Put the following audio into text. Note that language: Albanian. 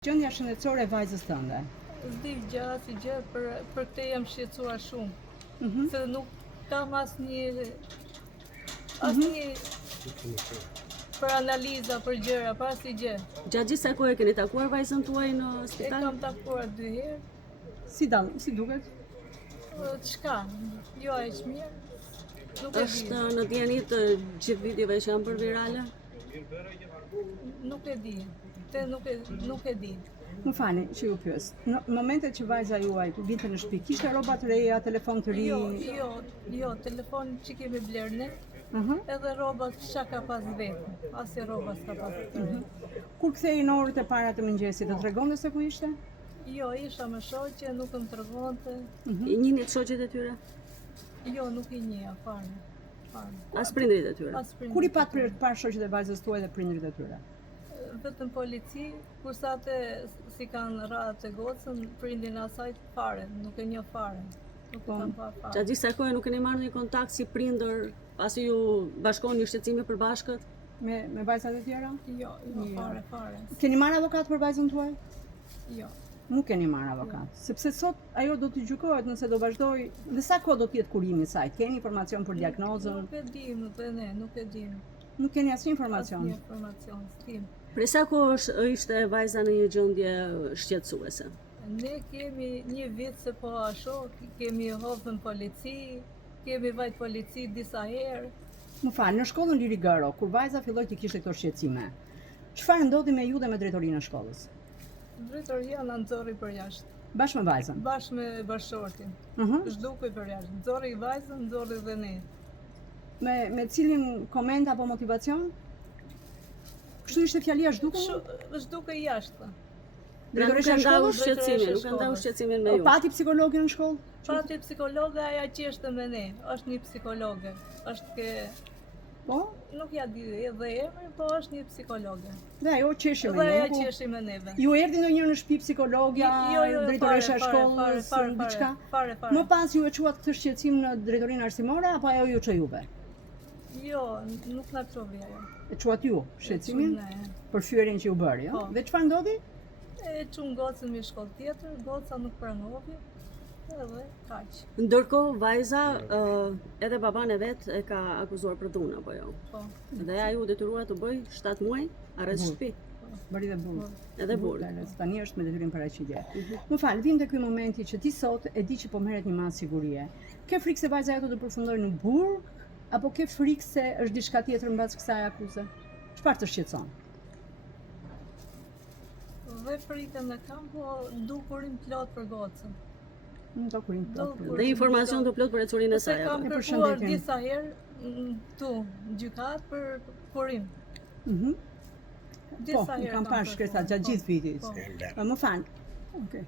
Gjendja shëndetësore e vajzës tënde. S'di gjë, si gjë, për këtë jam shqetësuar shumë. Se nuk kam asnjë për analiza, për gjëra, për asnjë gjë. Gjatë gjithë sa kohë keni takuar vajzën tuaj në E spital? kam takuar 2 herë. Si duket? Çka? Jo, është mirë. Nuk e di. Është në dieni të gjithë videove që janë bërë virale? Nuk e di. Nuk e di. Më fani që ju pyes. Në momentet që vajza juaj vinte në shtëpi, kishte rroba të reja, telefon të ri? Jo, telefon që kemi blerë ne. Edhe rroba çka ka pas vetë. Asnjë rroba s'ka pas. Kur kthej në orët e para të mëngjesit, do tregonte se ku ishte? Jo, isha me shoqe, nuk më tregonte. I njihni të shoqet e tyre? Jo, nuk i njeh fare. As prindrit e tyre? As prindrit. Kur i pat për të parë shoqet e vajzës tuaj dhe prindrit e tyre? Vetëm polici, kurse atë si kanë rradhë të gocën, prindin asaj fare, nuk e njeh fare. Nuk e kanë parë fare. Gjatë gjithë sa kohë nuk keni marrë një kontakt si prindër, pasi ju bashkoni shqetësime përbashkët? Me vajzat e tjera? Jo, fare. Keni marrë avokat për vajzën tuaj? Jo. Nuk keni marrë avokat, sepse sot ajo do të gjykohet nëse do vazhdoj, dhe sa kohë do të jetë kurimi i saj? Keni informacion për diagnozën? Nuk e dim, nuk e dim. Nuk keni asnjë informacion? Asnjë informacion, s'kim. Prej sa kohë ishte vajza në një gjendje shqetësuese? Ne kemi një vit se po ashtu, kemi hopën polici, kemi vajt polici disa herë. Më falë, në shkollën Liri Garo, kur vajza filloi të kishte këto shqetësime, çfarë ndodhi me ju dhe me drejtorinë e shkollës? Drejtoria na nxorri për jashtë. Bashkë me vajzën? Bashkë me bashortin. Zhdukej për jashtë. Nxorri vajzën, nxorri dhe ne. Me cilin koment apo motivacion? Kështu ishte fjalia zhdukej? Zhdukej jashtë. Drejtoresha e shkollës? Nuk e ndau shqetësimin me ju. Pati psikologin në shkollë? Pati psikologa, aja qeshte me ne. Është një psikologe. Është ke... Po? Nuk ja di edhe emrin, po është një psikologe. Dhe ajo qeshi me ne. Dhe aja ne. qeshi me neve. Ju erdhi ndonjëherë në shtëpi psikologja, drejtoresha e shkollës, diçka? Fare. Më pas ju e quat këtë shqetësim në drejtorinë arsimore apo ajo ju çoi juve? Jo, nuk na çovi ajo. E quat ju shqetësimin? Për fyerjen që ju bëri, jo? Dhe çfarë ndodhi? E çun gocën në shkollë tjetër, goca nuk pranoi. Edhe kaq. Ndërkohë vajza edhe baban e vet e ka akuzuar për dhunë apo jo? Po. Dhe ai u detyrua të bëj 7 muaj arrest shtëpi. Bëri dhe burr. Edhe burr. Tani është me detyrim paraqitje. Më fal, vim te ky momenti që ti sot e di që po merret një masë sigurie. Ke frikë se vajza jote do të përfundojë në burg apo ke frikë se është diçka tjetër mbas kësaj akuze? Çfarë të shqetëson? Dhe frikën e kam, po dukurin plot për gocën. Dhe informacion të plot për ecurinë e saj. Se kam kërkuar disa herë tu gjykat për kurim. Po, i kam parë shkretat gjatë gjithë vitit. Më fal. Okej.